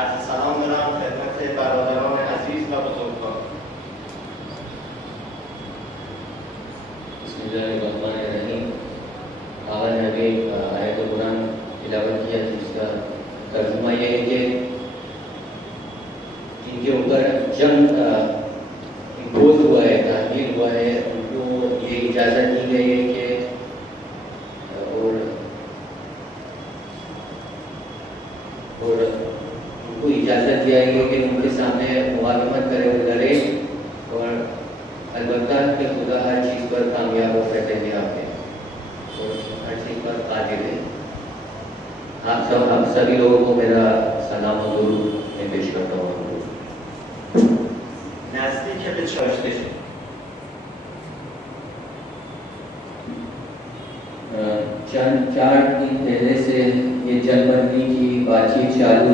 عرض سلام دارم خدمت برادران عزیز و بزرگوار. बिस्मिल्लाहिर्रहमानिर्रहीम। आवर ने अभी आयत कुरान तिलावत किया, जिसका तर्जुमा ये है कि इनके ऊपर जंग इम्पोज हुआ है, तामील हुआ है, उनको ये इजाज़त दी गई है कि और उनको इजाज़त दिया गई कि उनके सामने मुकाबलत करे और लड़े, और अलबत्ता कि खुदा हर चीज़ पर कामयाब और कामयाब है और हर चीज़ पर कादिर है। आप सभी लोगों को मेरा सलाम और दुरूद मैं पेश करता हूँ। नज़दीक به چاشته شد. चार दिन पहले से ये जंगबंदी की बातचीत चालू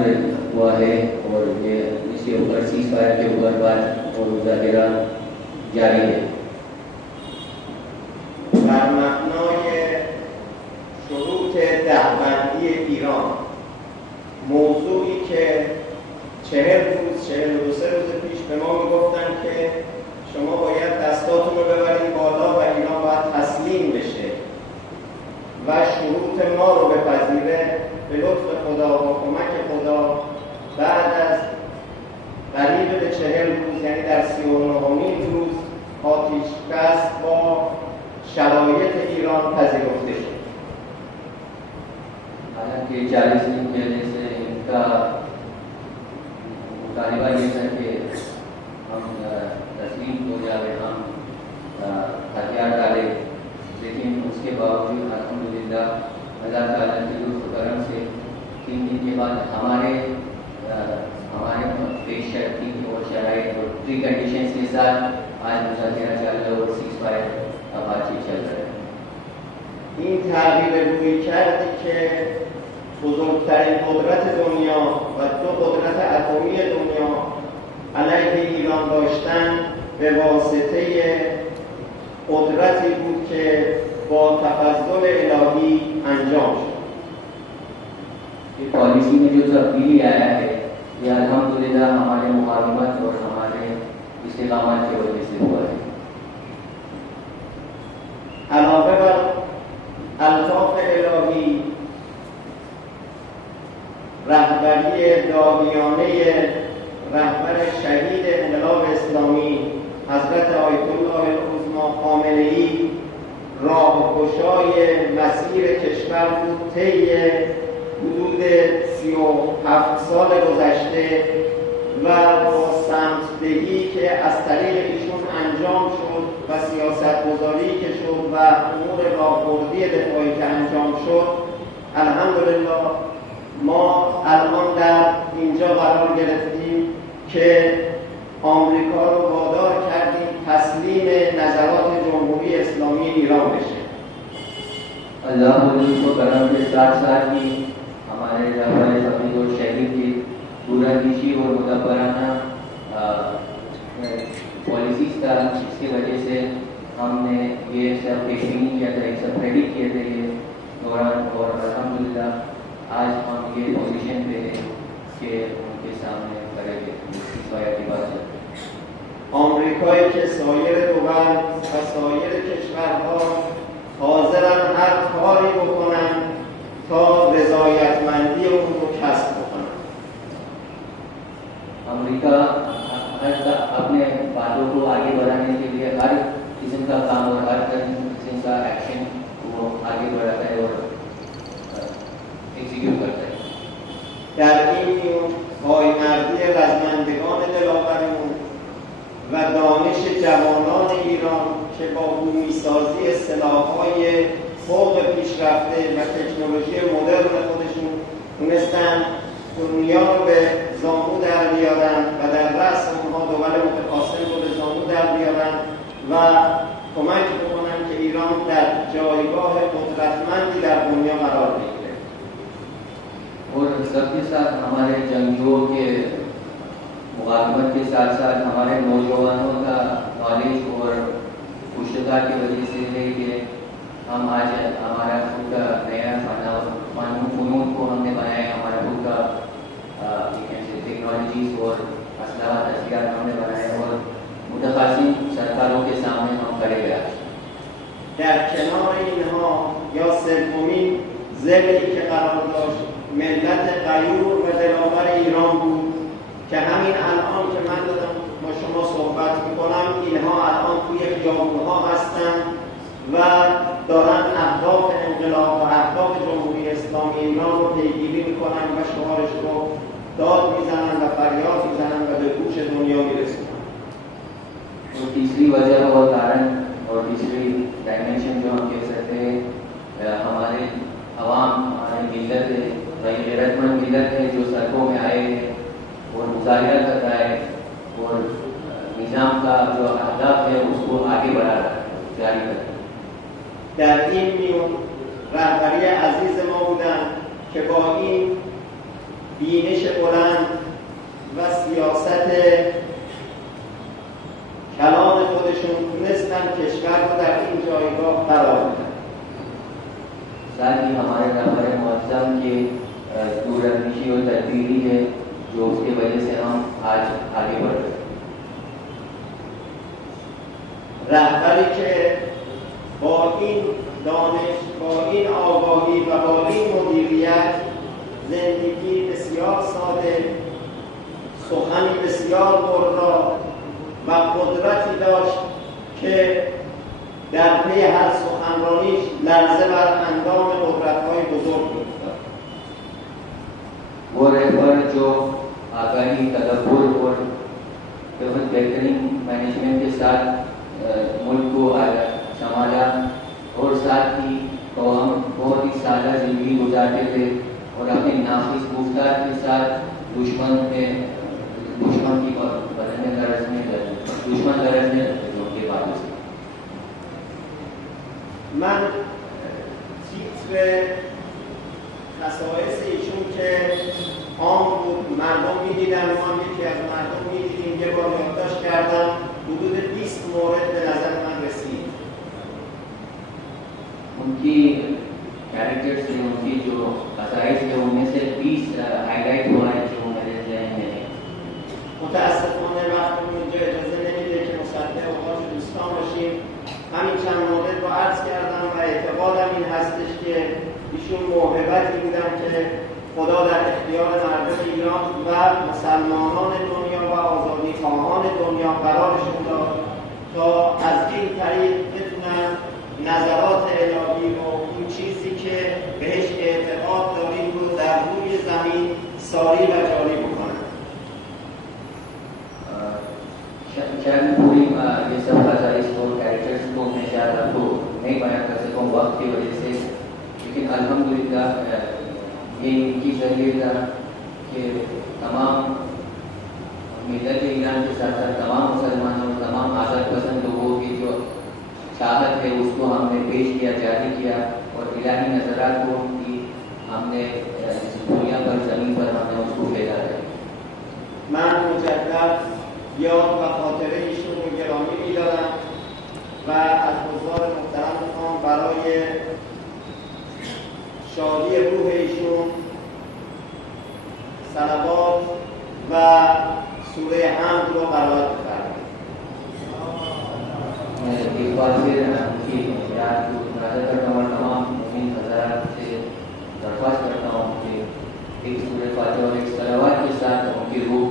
हुआ है और ये इसके ऊपर सीज़ फायर के ऊपर बात और मुज़ाकरा जारी है। بر مبنای شروط دهبندی ایران، موضوعی که 43 روز پیش به ما میگفتن که شما باید دستاتون رو ببرید بالا و ایران باید تسلیم بشه و شروط ما رو بپذیره، به لطف خدا و کمک خدا بعد از قریب به 40 روز، یعنی در 39مین روز، آتش‌بس با شرایط ایران پذیرفته شد. हालांकि 40 दिन पहले से इनका मुतालबा ये था कि हम तस्लीम हो जाए, हम हथियार डालें, लेकिन उसके बावजूद अल्हम्दुलिल्लाह अल्लाह ताला के लुत्फ़ करम से 3 दिन के बाद हमारे पेश शर्ती और शराइत और प्री कंडीशंस के साथ आज मुज़ाकरा चल रहा है और सीज़ फायर का बातचीत चल रहा है। این تغییر رویکردی که بزرگترین قدرت دنیا و دو قدرت اتمی دنیا علیه ایران داشتن به واسطه قدرتی بود که با تفضل الهی انجام شد. ये पॉलिसी में जो तब्दीली आया है ये अल्हम्दुलिल्लाह हमारे मुकालमत और हमारे इस्तेकामत की वजह से हुआ है। علاوه بر الطاف الهی، رهبری داعیانه رهبر شهید انقلاب اسلامی حضرت آیت الله العظمی خامنه‌ای راهگشای مسیر کشور بود طی حدود 37 سال گذشته و با سمت‌دهی که از طریق ایشون انجام شد و سیاست‌گذاری که شد و امور راهبردی دفاعی که انجام شد، الحمدلله ما الان در اینجا قرار گرفتیم که آمریکا رو وادار کردیم تسلیم نظرات جمهوری اسلامی ایران بشه. अल्लाह को करम के साथ साथ ही हमारे रहबर सभी और शहीद की दूरंदेशी और मुदब्बराना पॉलिसीज था, जिसकी वजह से हमने ये सब पेशगी किया था, ये सब प्रेडिक्ट किए थे ये दौरान, और अल्हम्दुलिल्लाह आज हम ये पोजीशन पे हैं कि उनके सामने करेंगे की बात है। آمریکایی که سایر دول و سایر کشورها حاضرن هر کاری بکنن تا رضایتمندی اون رو کسب بکنن. अमेरिका अपने बातों को आगे बढ़ाने के लिए हर किस्म का काम और हर किस्म का एक्शन वो आगे बढ़ाता है और एग्जीक्यूट करता है। در این میون پایمردی رزمندگان دلاورمون و دانش جوانان ایران که با بومیسازی سلاح‌های فوق پیشرفته و تکنولوژی مدرن خودشون تونستن دنیا رو به زانو در بیارن و در رأس اونها دول متقاسم رو به زانو در بیارن و کمک بکنن که ایران در جایگاه قدرتمندی در دنیا قرار بگیره. और सबके साथ हमारे जंगजोओं के मुकाबलत के साथ साथ हमारे नौजवानों का नॉलेज और कुशलता की वजह से है कि हम आज हमारा खुद का नया फनून को हमने बनाया, हमारा खुद का टेक्नोलॉजीज और असलाहत अशियात हमने बनाए और मुतखासिम सरकारों के सामने हम खड़े गए. در کنار اینها یا سومین ضلعی که قرار داشت ملت غیور و دلاور ایران بود که همین الان که من دارم با شما صحبت میکنم اینها الان توی خیابونها هستن و دارن اهداف انقلاب و اهداف جمهوری اسلامی ایران رو پیگیری میکنن و شعارش رو داد میزنن و فریاد میزنن و به گوش دنیا میرسونن. तो तीसरी वजह और कारण और तीसरी डायमेंशन जो हम कह सकते हैं हमारे अवाम हमारे मिलत है, वही गैरतमंद मिलत है जो सड़कों में आए हैं और मुजाहिरा कर रहा है और निज़ाम का जो अहदाफ है उसको आगे बढ़ा रहा है, जारी कर रहा है. در این میون رهبری عزیز ما بودن که با این بینش بلند و سیاست کلان خودشون تونستن کشور رو در این جایگاه قرار بدن. साथ ही हमारे रहबर मुअज़्ज़म के दूरंदेशी और तदबीरी है जो उसकी वजह से हम आज आगे बढ़ रहे हैं. رهبری که با این دانش، با این آگاهی و با این مدیریت زندگی بسیار ساده، سخنی بسیار پررا و قدرتی داشت که در پی هر سخنرانیش لرزه بر اندام قدرت‌های بزرگ می‌افتاد. वो रहबर जो आगाही तदब्बुर और बेहतरीन मैनेजमेंट के साथ मुल्क को संभाला और साथ ही हम बहुत ही सादा जिंदगी गुजारते थे और अपने नाफिस गुफ्तार के साथ दुश्मन की बदलने गरजने दुश्मन गरजने जो उनके बारे से من تیتر خصائص ایشون که عام بود، مردم می‌دیدن، ما هم یکی از مردم می‌دیدیم، یه بار یادداشت کردم، حدود 20 مورد به نظر من رسید. उनकी कैरेक्टर्स थे, उनकी जो खसाइस थे उनमें से 20 हाईलाइट हुआ है जो मेरे ज़हन में है. متاسفانه وقتمون اینجا اجازه نمیده که مصدق اوقات دوستان باشیم. همین چند مورد رو عرض کردم و اعتقادم این هستش که ایشون موهبتی بودن که خدا در اختیار مردم ایران و مسلمانان دنیا و آزادیخواهان دنیا قرارشون داد تا از این طریق بتونن نظرات الهی و اون چیزی که بهش اعتقاد داریم رو در روی زمین ساری و جاری بکنن. शायद मैं पूरी ये सब खसाइस और कैरेक्टर्स को मैं शायद आपको नहीं बयान कर सकूँ वक्त की वजह से, लेकिन अल्हम्दुलिल्लाह ये इनकी ज़रिए था कि तमाम मिलत ईरान के साथ साथ तमाम मुसलमानों तमाम आज़ाद पसंद लोगों की जो चाहत है उसको हमने पेश किया, जारी किया और इलाही नज़रात को की हमने दुनिया पर ज़मीन पर हमने उसको फैला है. من مجدد یاد و خاطره ایشون رو گرامی می‌دارم و از حضار محترم می‌خوام برای شادی روح ایشون صلوات و سوره حمد رو قرائت بفرمایید. एक बार फिर उनकी याद को ताज़ा करता हूँ, तमाम मुस्लिम हज़रात से दरख्वास्त करता हूँ कि एक सूरह फातिहा और एक सलावत के साथ उनकी रूह